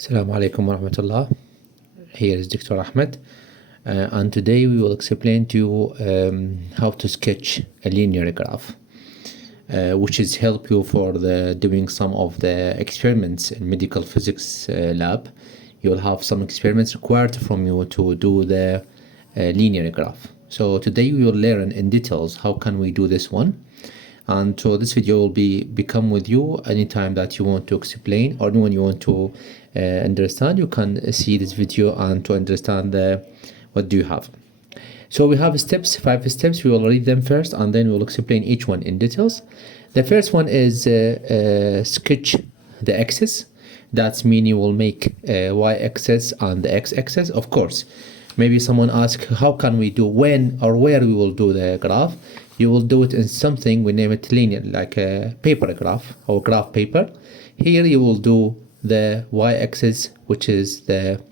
Assalamu alaikum wa rahmatullah. Here is Dr. Ahmed, and today we will explain to you how to sketch a linear graph, which is help you for doing some of the experiments in medical physics lab. You will have some experiments required from you to do the linear graph. So today we will learn in details how can we do this one. And so this video will become with you anytime that you want to explain or when you want to understand. You can see this video and to understand what do you have. So we have steps, 5 steps. We will read them first and then we will explain each one in details. The first one is sketch the axis. That means you will make y-axis and the x-axis. Of course, maybe someone asks how can we do when or where we will do the graph. You will do it in something, we name it linear, like a paper graph or graph paper. Here you will do the y-axis, which is the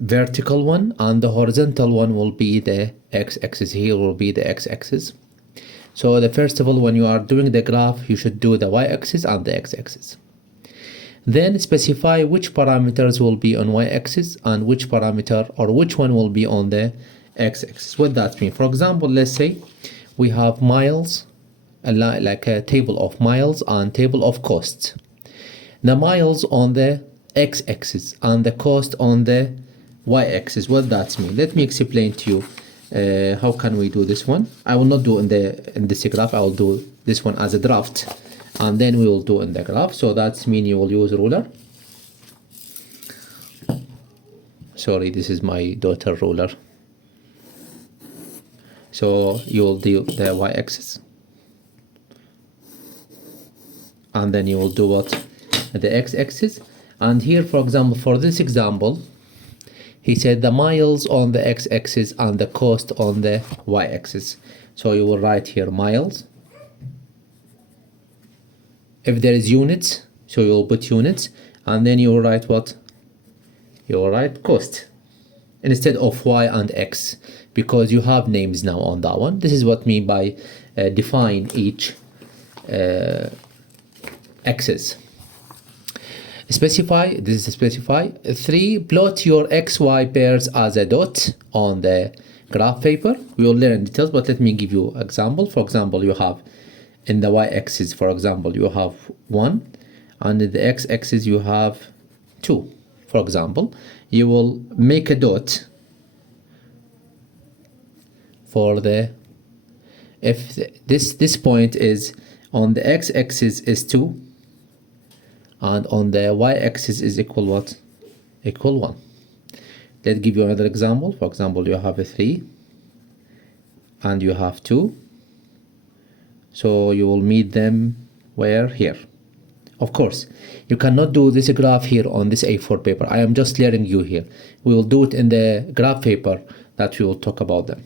vertical one, and the horizontal one will be the x-axis. Here will be the x-axis. So the first of all, when you are doing the graph, you should do the y-axis and the x-axis. Then specify which parameters will be on y-axis and which parameter or which one will be on the x-axis. What that means? For example, let's say we have miles, like a table of miles and table of costs. The miles on the x-axis and the cost on the y-axis. What that means? Let me explain to you how can we do this one. I will not do in this graph. I will do this one as a draft. And then we will do in the graph. So that means you will use ruler. Sorry, this is my daughter ruler. So you will do the y-axis. And then you will do what? The x-axis. And here, for example, for this example, he said the miles on the x-axis and the cost on the y-axis. So you will write here miles. If there is units, so you will put units, and then you will write what? You will write cost instead of y and x, because you have names now on that one. This is what I mean by define each axis. Specify, this is specify. 3, plot your xy pairs as a dot on the graph paper. We will learn details, but let me give you an example. For example, you have in the y-axis, for example, you have 1, and in the x-axis you have 2. For example, you will make a dot for the, if this point is on the x-axis is 2, and on the y-axis is equal what? Equal 1. Let's give you another example. For example, you have a 3, and you have 2. So you will meet them where? Here. Of course, you cannot do this graph here on this A4 paper. I am just letting you here. We will do it in the graph paper that we will talk about them.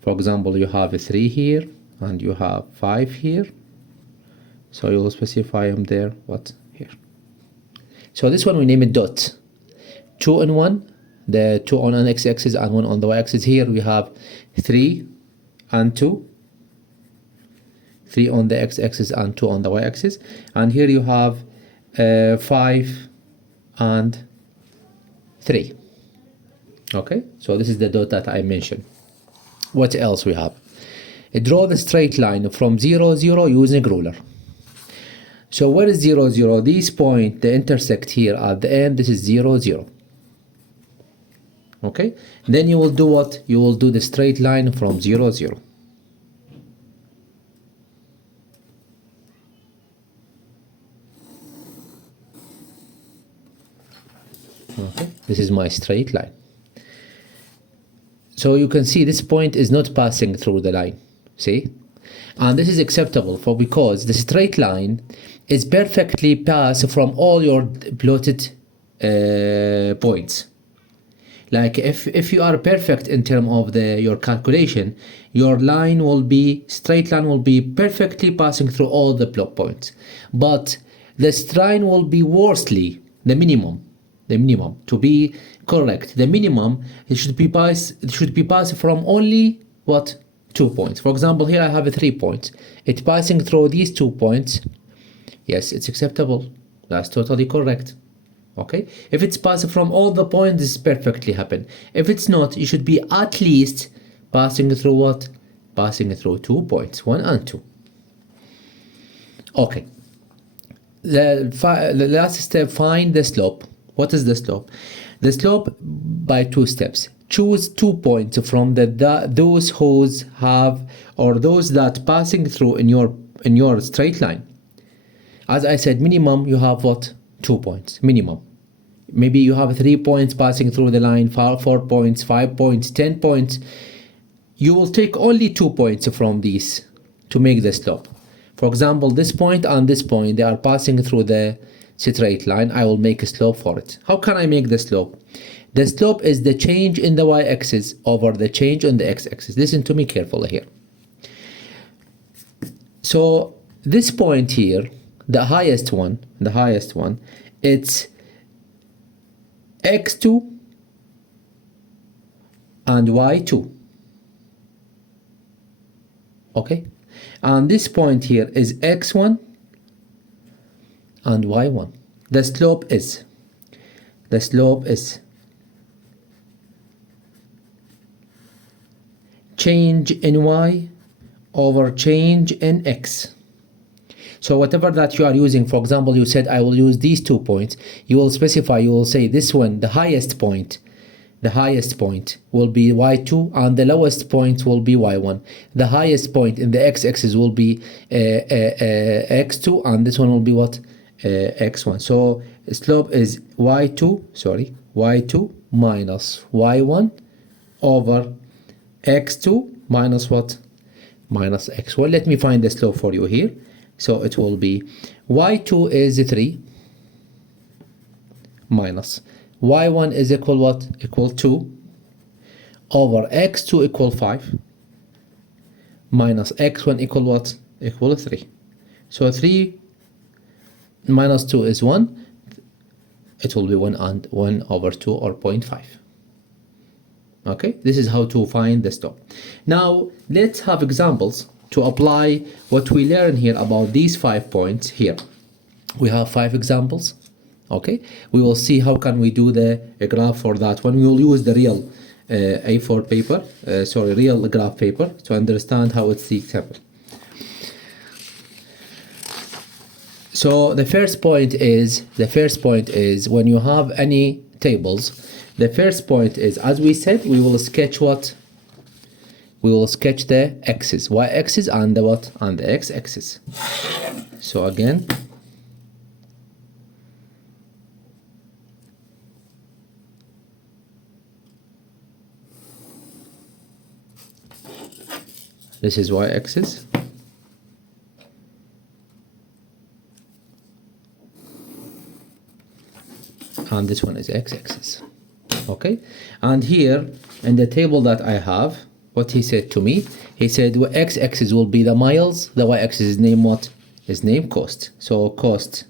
For example, you have a 3 here and you have 5 here. So you will specify them there, what? Here. So this one we name it dot. 2 and 1, the 2 on an x-axis and 1 on the y-axis. Here we have 3 and 2. 3 on the x-axis and 2 on the y-axis, and here you have 5 and 3. Okay, so this is the dot that I mentioned. What else we have? Draw the straight line from 0, 0 using ruler. So where is 0, 0? This point, the intersect here at the end, this is 0, 0. Okay, then you will do what? You will do the straight line from 0, 0. Okay, this is my straight line. So you can see this point is not passing through the line. See? And this is acceptable because the straight line is perfectly passed from all your plotted points. Like if you are perfect in terms of your calculation, your line will be, straight line will be perfectly passing through all the plot points. But the line will be worstly, the minimum to be correct. The minimum, it should be passed from only what? 2 points. For example, here I have a 3 points. It's passing through these 2 points Yes, it's acceptable. That's totally correct. Okay, if it's passing from all the points, this perfectly happen. If it's not, you should be at least passing through what? Passing through 2 points, 1 and 2. Okay, the last step, find the slope. What is the slope? The slope by 2 steps. Choose 2 points from those whose have, or those that passing through in your straight line. As I said, minimum you have what? 2 points, minimum. Maybe you have 3 points passing through the line, 4 points, 5 points, 10 points. You will take only 2 points from these to make the slope. For example, this point and this point, they are passing through the straight line. I will make a slope for it. How can I make the slope? The slope is the change in the y-axis over the change on the x-axis. Listen to me carefully here. So this point here, the highest one, it's x2 and y2. Okay, and this point here is x1 and y1. The slope is change in y over change in x. So whatever that you are using, for example, you said I will use these 2 points, you will specify, you will say this one, the highest point will be y2 and the lowest point will be y1. The highest point in the x-axis will be x2 and this one will be what? X1. So slope is y2 minus y1 over x2 minus what? Minus x1. Let me find the slope for you here. So it will be y2 is 3 minus y1 is equal what? Equal 2 over x2 equal 5 minus x1 equal what? Equal 3. So 3 minus 2 is 1. It will be 1 and 1 over 2 or 0.5. Okay, this is how to find the slope. Now let's have examples to apply what we learn here about these 5 points here. We have 5 examples. Okay, we will see how can we do the graph for that one. We will use the real A4 paper, real graph paper to understand how it's the example. So the first point is when you have any tables, the first point is, as we said, we will sketch what? We will sketch the axis, y-axis and the what? And the x-axis. So again, this is y-axis. And this one is x-axis. Okay, and here in the table that I have, what he said to me, he said x-axis will be the miles, the y-axis is named what? Is named cost. So cost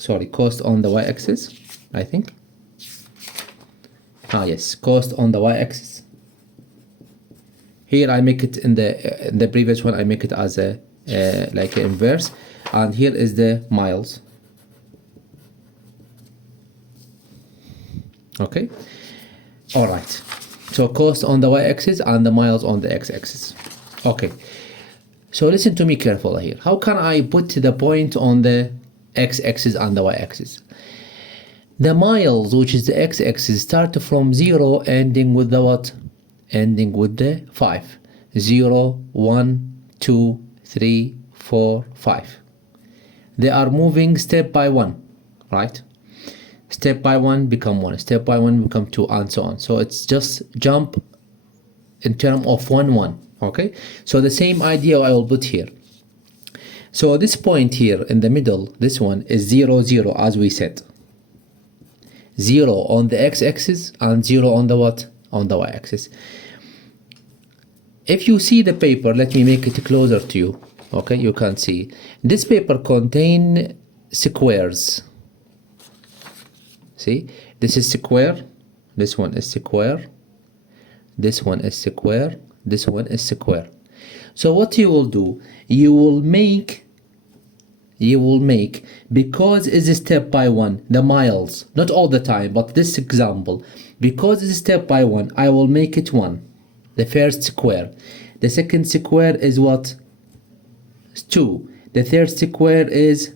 on the y-axis, I think. Yes, cost on the y-axis. Here I make it in the previous one, I make it as a like an inverse, and here is the miles. Okay, all right. So cost on the y-axis and the miles on the x-axis. Okay, so listen to me carefully here. How can I put the point on the x-axis and the y-axis? The miles, which is the x-axis, start from 0 ending with the what? Ending with the 5. 0, 1, 2, 3, 4, 5. They are moving step by one, right? Step by one become 1, step by 1 become 2, and so on. So it's just jump in terms of 1, 1. Okay, so the same idea I will put here. So this point here in the middle, this one is 0, 0, as we said. 0 on the x-axis and 0 on the what? On the y-axis. If you see the paper, let me make it closer to you. Okay, you can see this paper contain squares. See, this is square, this one is square, this one is square, this one is square. So what you will do, you will make you will make, because it's step by one, the miles, not all the time, but this example, because it's step by one, I will make it 1, the first square. The second square is what? 2. The third square is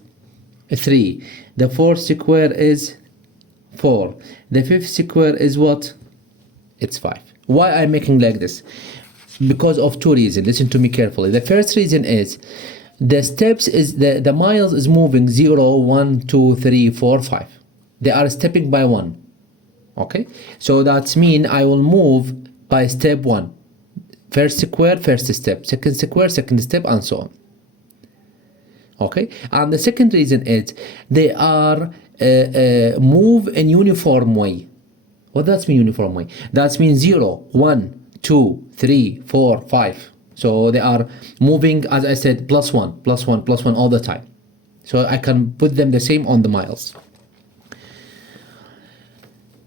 3. The fourth square is 4. The fifth square is what? It's 5. Why I'm making like this? Because of 2 reasons. Listen to me carefully. The first reason is the steps is the miles is moving 0, 1, 2, 3, 4, 5. They are stepping by 1. Okay? So that means I will move by step 1. First square, first step. Second square, second step, and so on. Okay? And the second reason is they are move in uniform way. What does mean uniform way? That means 0, 1, 2, 3, 4, 5. So they are moving, as I said, plus 1, plus 1, plus 1 all the time. So I can put them the same on the miles.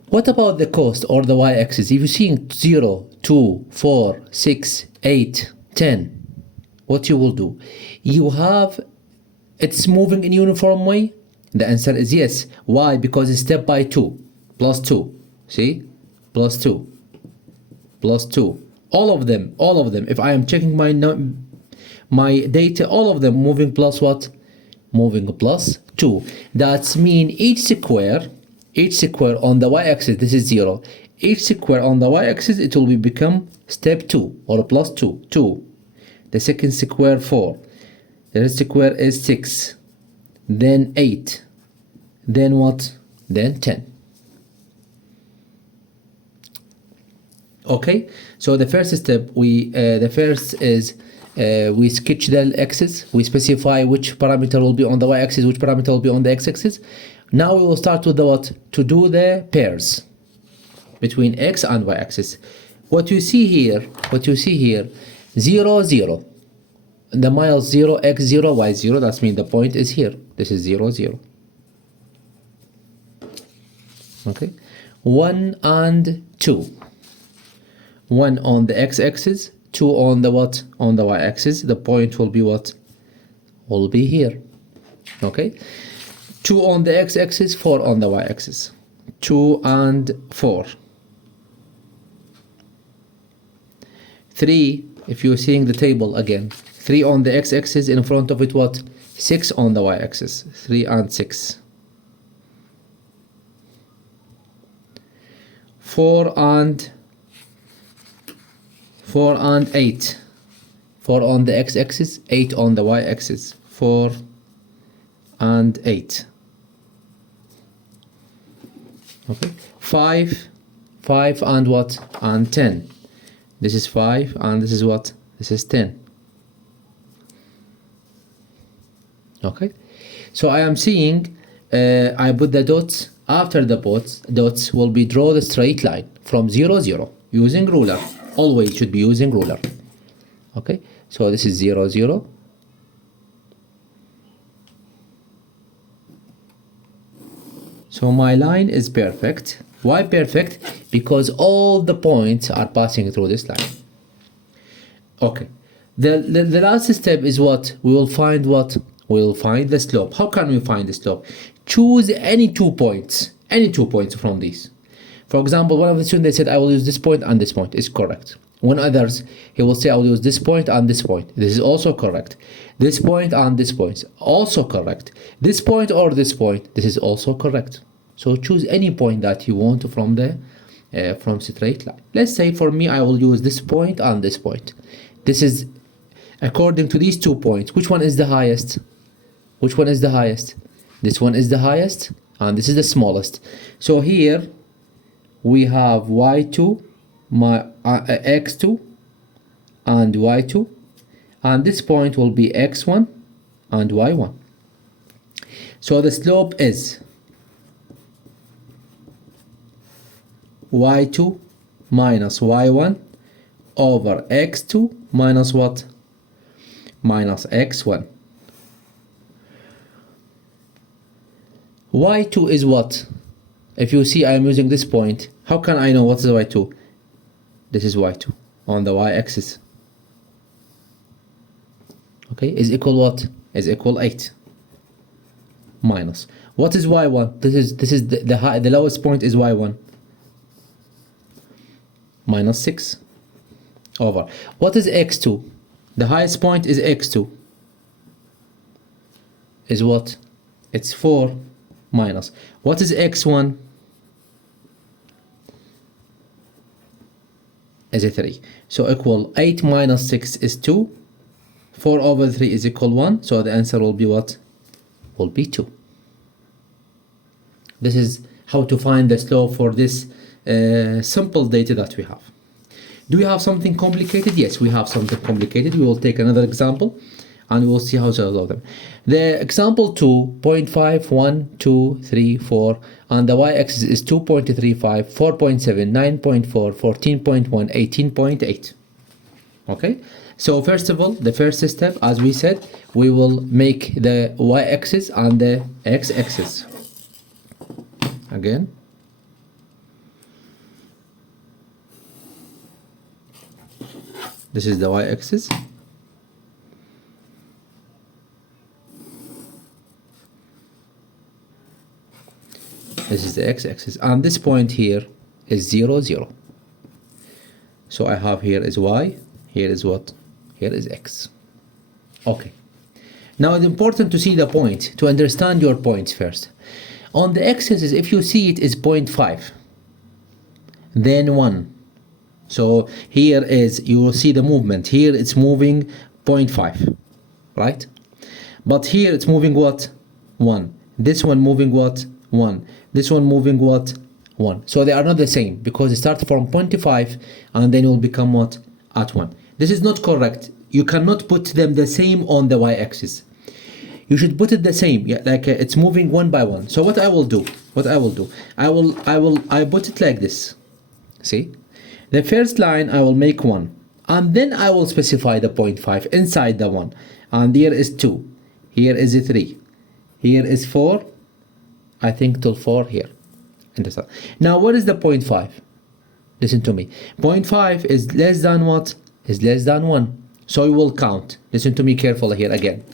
What about the cost or the y-axis? If you see 0, 2, 4, 6, 8, 10, what you will do? You have, it's moving in uniform way? The answer is yes. Why? Because it's step by 2, plus 2. See? Plus 2, plus 2. All of them. If I am checking my data, all of them moving plus what? Moving plus 2. That means each square on the y-axis, this is 0. Each square on the y-axis, it will become step 2 or plus 2. 2. The second square 4. The third square is 6. Then 8. Then what? Then 10. Okay, so the first step we sketch the axis. We specify which parameter will be on the y-axis, which parameter will be on the x-axis. Now we will start with the what? To do the pairs between x and y-axis. What you see here, 0, 0. The miles 0, x 0, y 0. That means the point is here. This is 0, 0. Okay, 1 and 2. 1 on the x-axis, 2 on the what? On the y-axis. The point will be what? Will be here. Okay. 2 on the x-axis, 4 on the y-axis. 2 and 4. 3, if you're seeing the table again, 3 on the x-axis, in front of it what? 6 on the y-axis. 3 and 6. 4 and 8. 4 on the x-axis, 8 on the y-axis. 4 and 8. Okay. 5 and what? And 10. This is 5 and this is what? This is 10. Okay. So I am seeing I put the dots. After the dots will be draw the straight line from 0, 0 using ruler. Always should be using ruler. Okay, so this is 0, 0. So my line is perfect. Why perfect? Because all the points are passing through this line. Okay, the last step is what? We will find what? We will find the slope. How can we find the slope? Choose any 2 points. Any 2 points from these. For example, one of the students, they said, I will use this point and this point. Is correct. When others, he will say, I will use this point and this point. This is also correct. This point and this point. Also correct. This point or this point. This is also correct. So choose any point that you want from the from straight line. Let's say for me, I will use this point and this point. This is according to these 2 points. Which one is the highest? Which one is the highest? This one is the highest and this is the smallest. So here we have y2, x2 and y2, and this point will be x1 and y1. So the slope is y2 minus y1 over x2 minus what? Minus x1. y2 is what? If you see I am using this point, how can I know what is y2? This is y2 on the y-axis. Okay, is equal what? Is equal 8. minus. What is y1? This is the lowest point is y1. Minus 6 over. What is x2? The highest point is x2. Is what? It's 4 minus. What is x1? Is a 3. So equal 8 minus 6 is 2. 4 over 3 is equal 1. So the answer will be what? Will be 2. This is how to find the slope for this simple data that we have. Do we have something complicated? Yes, we have something complicated. We will take another example and we will see how to resolve them. The example 2, 0.5, 1, 2, 3, 4, and the y-axis is 2.35, 4.7, 9.4, 14.1, 18.8. Okay, so first of all, the first step, as we said, we will make the y-axis and the x-axis. Again, this is the y-axis. This is the x-axis, and this point here is 0, 0. So I have here is y, here is what? Here is x. Okay. Now it's important to see the point, to understand your points first. On the x-axis, if you see it is 0.5, then 1. So here is, you will see the movement. Here it's moving 0.5, right? But here it's moving what? 1. This one moving what? 1. This one moving what? 1. So they are not the same because they start from 0.5 and then it will become what? At 1. This is not correct. You cannot put them the same on the y-axis. You should put it the same, yeah, like it's moving one by one. So what I will do, I put it like this. See, the first line I will make 1, and then I will specify the 0.5 inside the 1, and here is 2, here is a 3, here is 4. I think till 4 here. Understand? Now what is the 0.5? Listen to me. 0.5 is less than what? Is less than 1. So you will count. Listen to me carefully here again.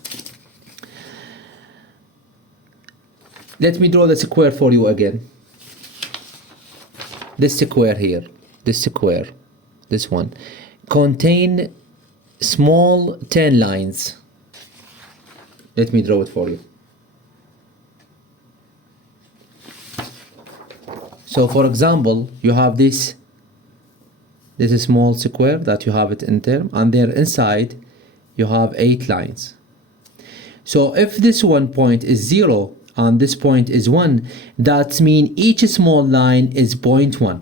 Let me draw the square for you again. This square here, this square, this one, contain small 10 lines. Let me draw it for you. So for example, you have this is small square that you have it in term, and there inside you have 8 lines. So if this one point is 0 and this point is 1, that means each small line is 0.1.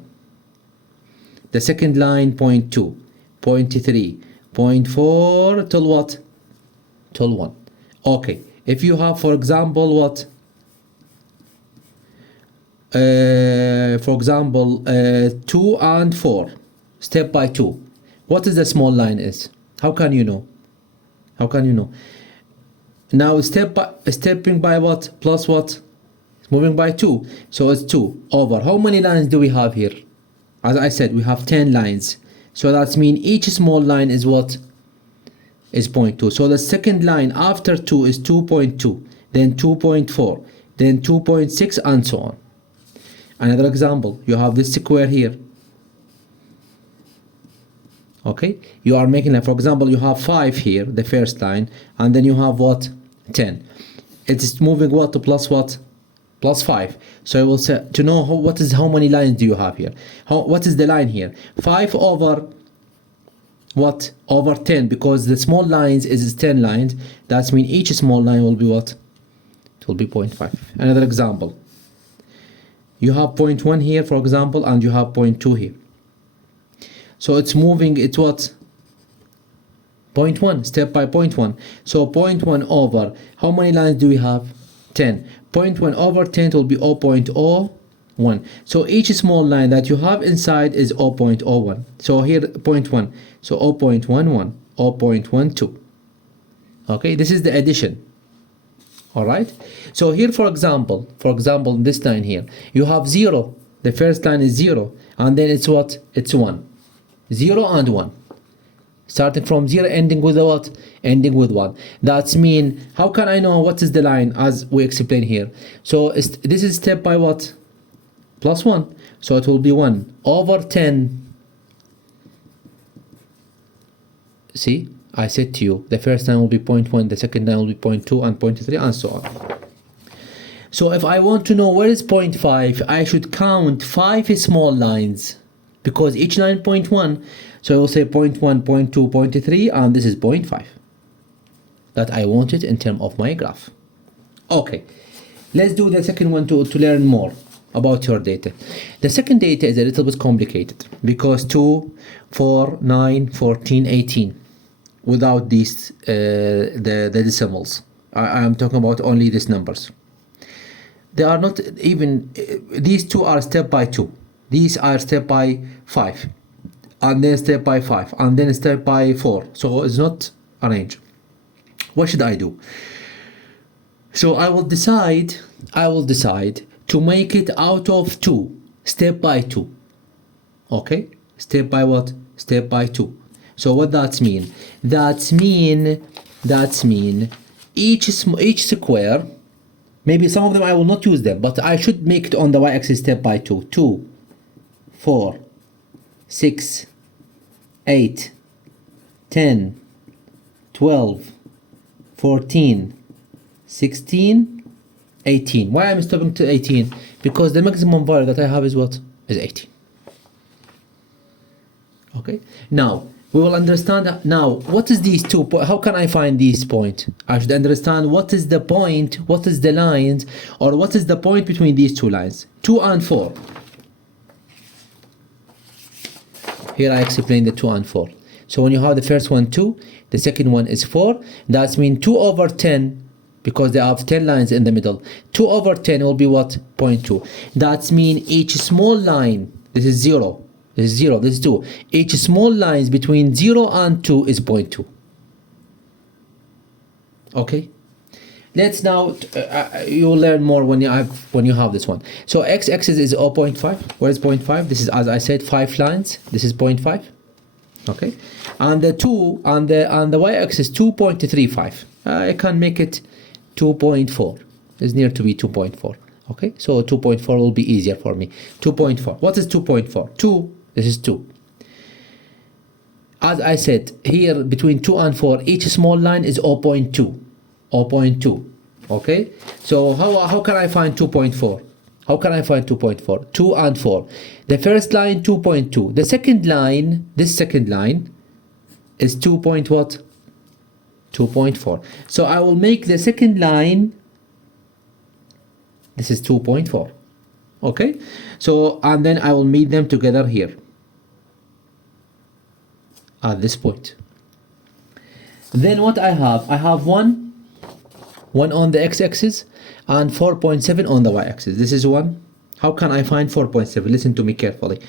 The second line 0.2, 0.3, 0.4 till what? Till 1. Okay, if you have, for example, what? For example, 2 and 4, step by 2. What is the small line is? How can you know? How can you know? Now stepping by what? Plus what? Moving by 2. So it's 2 over. How many lines do we have here? As I said, we have 10 lines. So that means each small line is what? Is 0.2. So the second line after 2 is 2.2, then 2.4, then 2.6, and so on. Another example, you have this square here. Okay, you are making, like, for example, you have 5 here, the first line, and then you have what? 10. It is moving what to plus what? Plus 5. So I will say, to know how many lines do you have here? What is the line here? 5 over what? Over 10, because the small lines is 10 lines. That means each small line will be what? It will be 0.5. Another example. You have 0.1 here, for example, and you have 0.2 here. So it's moving, it's what? 0.1, step by 0.1. So 0.1 over, how many lines do we have? 10. 0.1 over 10 will be 0.01. So each small line that you have inside is 0.01. So here 0.1. So 0.11, 0.12. Okay, this is the addition. All right. So here, for example, this line here, you have 0. The first line is 0, and then it's what? It's 1. 0 and 1. starting from 0 ending with a what? Ending with 1. That's mean, how can I know what is the line as we explain here? So this is step by what? Plus 1. So it will be 1 over 10. See, I said to you, the first line will be 0.1, the second line will be 0.2 and 0.3 and so on. So if I want to know where is 0.5, I should count 5 small lines, because each line 0.1, so I will say 0.1, 0.2, 0.3, and this is 0.5 that I wanted in terms of my graph. Okay, let's do the second one to learn more about your data. The second data is a little bit complicated because 2, 4, 9, 14, 18 without these the decimals. I am talking about only these numbers. They are not even, these two are step by 2. These are step by 5. And then step by 5. And then step by 4. So it's not arranged. What should I do? So I will decide to make it out of 2. Step by 2. Okay? Step by what? Step by 2. So what that mean? That's mean each square, maybe some of them I will not use them, but I should make it on the y-axis step by 2. 2, 4, 6, 8, 10, 12, 14, 16, 18. Why I'm stopping to 18? Because the maximum value that I have is what? Is 18. Okay? Now, we will understand now what is these two. How can I find these points? I should understand what is the point, what is the lines, or what is the point between these two lines. 2 and 4. Here I explain the 2 and 4. So when you have the first one 2, the second one is 4. That means 2 over 10, because they have 10 lines in the middle. 2 over 10 will be what? 0.2. That means each small line, this is 0. This is 0, this is 2. Each small lines between 0 and 2 is 0.2. Okay? Let's now, you'll learn more when you have this one. So x-axis is 0.5. Where is 0.5? This is, as I said, 5 lines. This is 0.5. Okay? And the 2 on the y-axis 2.35. I can make it 2.4. It's near to be 2.4. Okay? So 2.4 will be easier for me. 2.4. What is 2.4? 2. This is 2. As I said, here between 2 and 4, each small line is 0.2. 0.2. Okay? So how can I find 2.4? How can I find 2.4? 2 and 4. The first line 2.2. The second line, this second line is 2 point what? 2.4. So I will make the second line, this is 2.4. Okay? So, and then I will meet them together here at this point. Then what I have 1 on the x-axis and 4.7 on the y-axis. This is 1. How can I find 4.7? Listen to me carefully.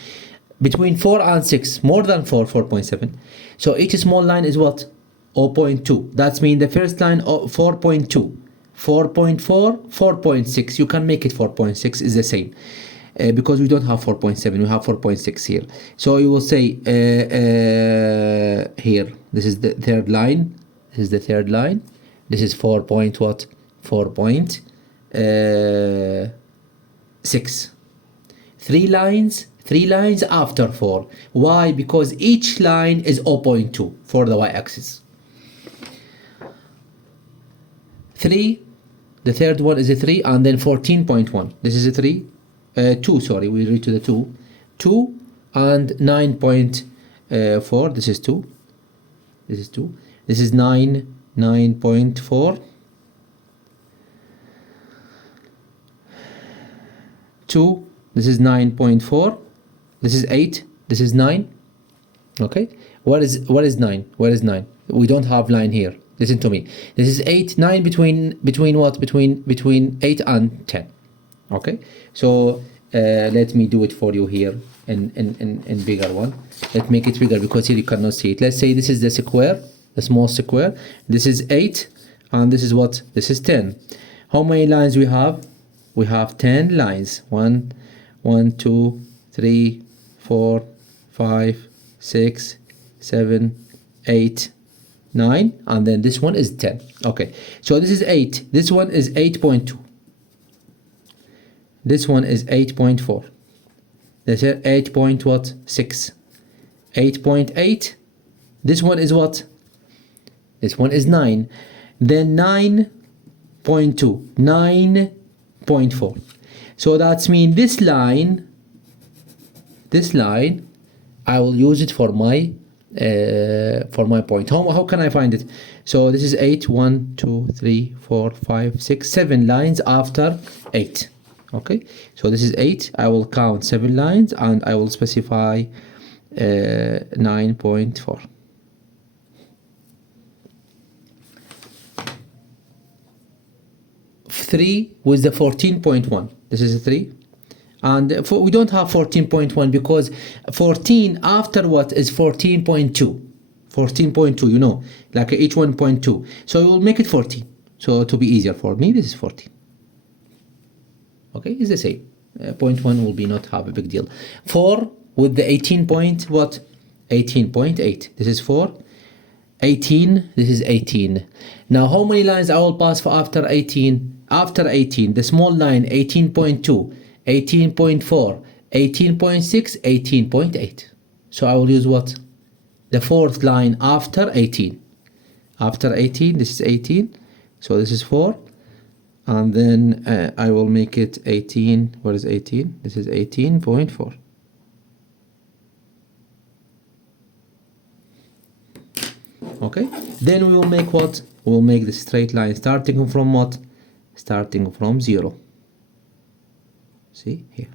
Between 4 and 6, more than 4, 4.7. So each small line is what? 0.2. That means the first line 4.2. 4.4, 4.6. You can make it 4.6 is the same. Because we don't have 4.7, we have 4.6 here. So you will say here, this is the third line. This is the third line. This is 4 point what? 4.6. 3 lines after 4. Why? Because each line is 0.2 for the y-axis. 3, the third one is a 3, and then 14.1. This is a 3. 2, sorry, we read to the 2. 2 and 9.4. This is 2. This is 2. This is 9.4. 2. This is 9.4. This is 8. This is 9. Okay. What is 9? Where is 9? We don't have line here. Listen to me. This is 8, 9 between what? Between 8 and 10. Okay. So let me do it for you here in bigger one. Let's make it bigger because here you cannot see it. Let's say this is the square, the small square. This is 8 and this is what? This is 10. How many lines we have? We have 10 lines. 1, 2, 3, 4, 5, 6, 7, 8, 9, and then this one is 10. Okay, so this is 8. This one is 8.2. This one is 8.4. This is 8.6. 8.8. This one is what? This one is 9. Then 9.2. 9.4. So that's mean this line, I will use it for my point. How can I find it? So this is 8, 1, 2, 3, 4, 5, 6, 7 lines after 8. Okay, so this is 8. I will count 7 lines and I will specify 9.4. Three with the 14.1. This is a 3. And we don't have 14.1 because 14 after what is 14.2. 14.2, you know, like each 1.2. So we will make it 14. So to be easier for me, this is 14. Okay, it's the same. 0.1 will be not have a big deal. 4 with the 18 point, what? 18.8. This is 4. 18, this is 18. Now how many lines I will pass for after 18? After 18, the small line 18.2, 18.4, 18.6, 18.8. So I will use what? The fourth line after 18. After 18, this is 18. So this is 4. And then I will make it 18. What is 18? This is 18.4. Okay. Then we will make what? We will make the straight line starting from what? Starting from 0. See here.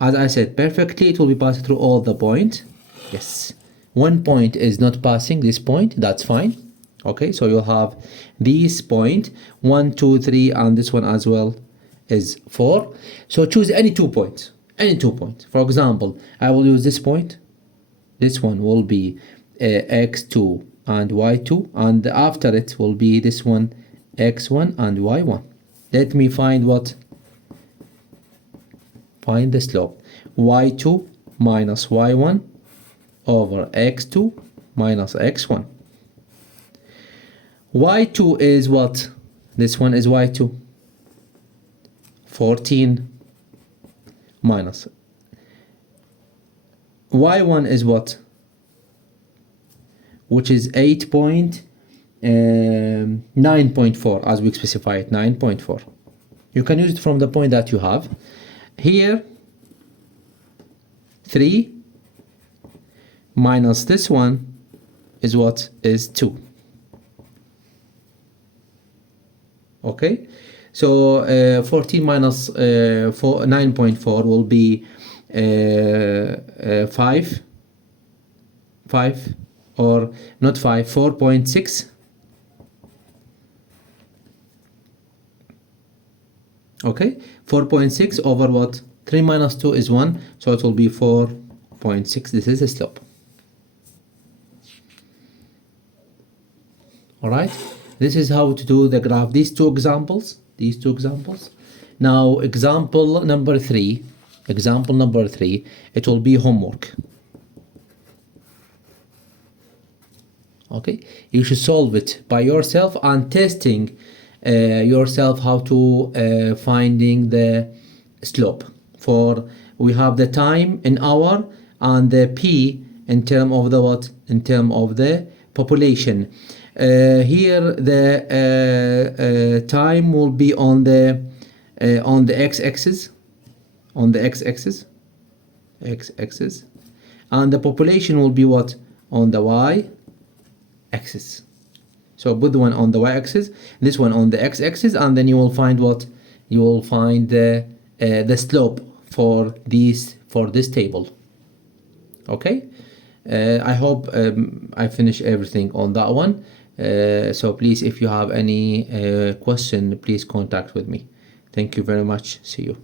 As I said, perfectly it will be passed through all the points. Yes. One point is not passing this point. That's fine. Okay, so you'll have this point 1, 2, 3, and this one as well is 4. So choose any 2 points. Any 2 points. For example, I will use this point. This one will be x2 and y2, and after it will be this one x1 and y1. Let me find what? Find the slope. y2 minus y1 over x2 minus x1. y2 is what? This one is y2. 14 minus. y1 is what? Which is 9.4 as we specified, 9.4. You can use it from the point that you have. Here, 3 minus this one is what? Is 2. Okay, so 14 minus 9.4 will be 5, or not 5, 4.6. Okay, 4.6 over what? 3 minus 2 is 1, so it will be 4.6. This is the slope. All right. This is how to do the graph. These two examples. Now, example number 3. It will be homework. Okay, you should solve it by yourself and testing yourself how to finding the slope. For we have the time in hour and the p in term of the what? In term of the population. Here the time will be on the x-axis, and the population will be what? On the y-axis. So put the one on the y-axis, this one on the x-axis, and then you will find what? You will find the slope for this table. Okay, I hope I finish everything on that one. So please, if you have any question, please contact with me. Thank you very much. See you.